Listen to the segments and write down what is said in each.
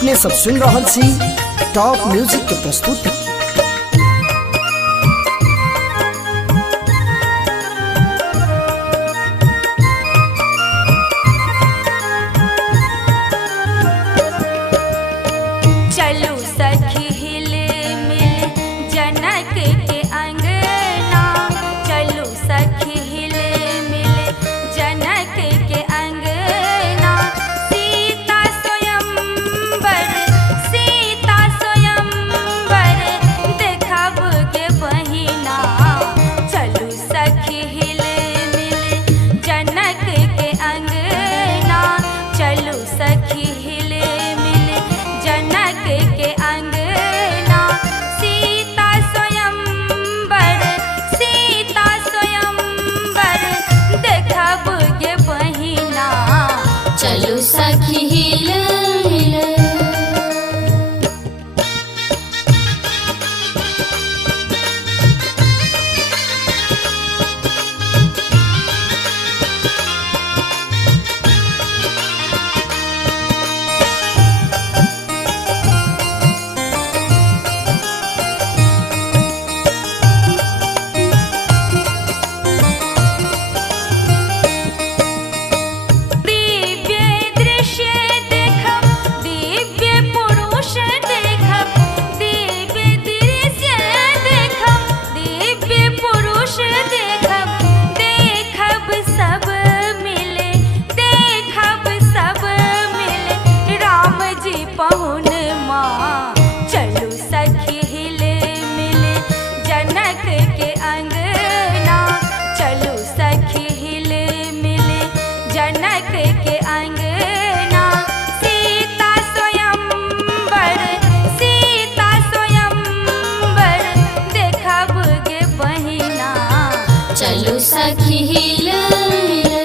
अपने सब सुन रहल छी टॉप म्यूजिक के प्रस्तुति। चलू सखी हिल मिल जनक के अंगना, चलू सखी हिल मिल जनक के अंगना। सीता स्वयंवर देखब के बहिना, चलू सखी हिल मिल जनक के अंगना, चलू सखी हिल मिल जनक के अंगना। सीता स्वयंवर देखब के बहिना, चलू सखी हिल हिल। चलू सखी हिल मिल जनक के अंगना, चलू सखी हिल मिल जनक के अंगना। सीता स्वयंवर देखब के बहिना, चलू सखी हिल हिल।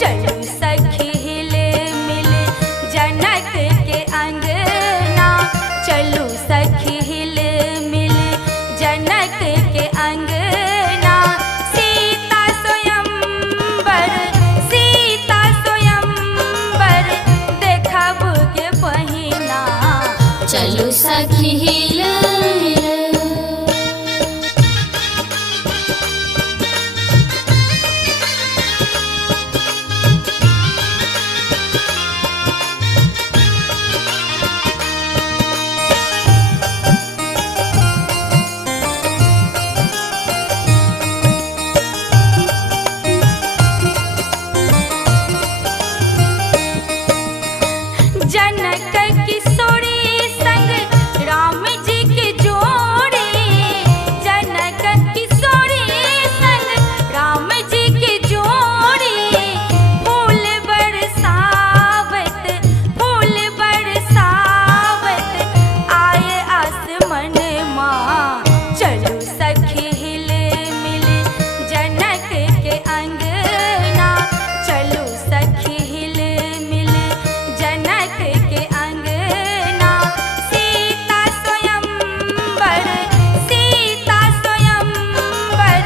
चलू सखी हिल मिल जनक के अंगना, चलू सखी हिल मिल जनक के अंगना। सीता स्वयंवर देखब के बहिना, चलू सखी हिल हिल। जनक किशोरी संग राम जी के जोड़ी, जनक किशोरी संग राम जी के जोड़ी। फूल बरसावत आए आसमान माँ, चलू सखी हिल मिल जनक के अंगना, चलू सखी हिल मिल जनक के अंगना। सीता स्वयंवर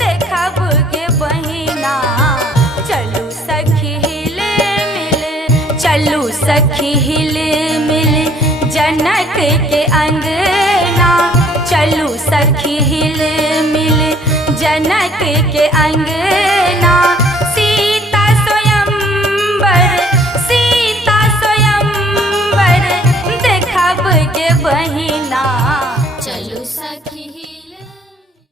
देखब के बहिना, चलू सखी हिल मिल, चलू सखी हिल मिल जनक के अंगना, चलू सखी हिल मिल जनक के अंगना।